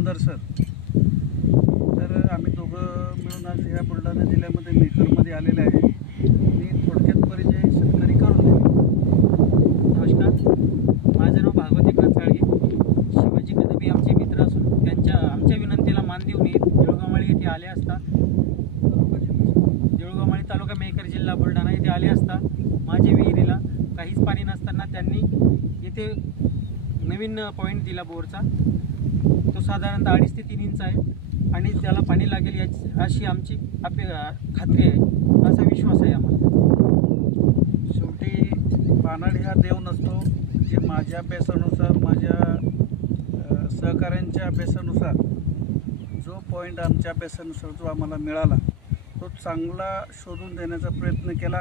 Purandar sir. तर आम्ही दोघं मिळून आज ह्या बुलढाणा जिल्ह्यामध्ये मेकरमध्ये आलेले आहे. मी थोडक्यात परिचय शेतकरी करून देतो. नमस्कार, माझं नाव भागवत एकनाथ साळगे. शिवाजी कदम हे आमचे मित्र असून आमच्या विनंतीला मान देऊन देऊळगावमाळी येथे आले असता देऊळगावमाळी तालुका मेकर जिल्हा बुलढाणा येथे आले असता माझ्या विहिरीला काहीच पाणी नसताना त्यांनी येथे नवीन पॉईंट दिला बोरचा. तो साधारणतः 2.5 ते 3 इंच आहे आणि त्याला पाणी लागेल याची अशी आमची खात्री आहे, असा विश्वास आहे आम्हाला. शेवटी पानाडी हा देव नसतो. जे माझ्या अभ्यासानुसार, माझ्या सहकाऱ्यांच्या अभ्यासानुसार जो पॉईंट आमच्या अभ्यासानुसार जो आम्हाला मिळाला तो चांगला शोधून देण्याचा प्रयत्न केला.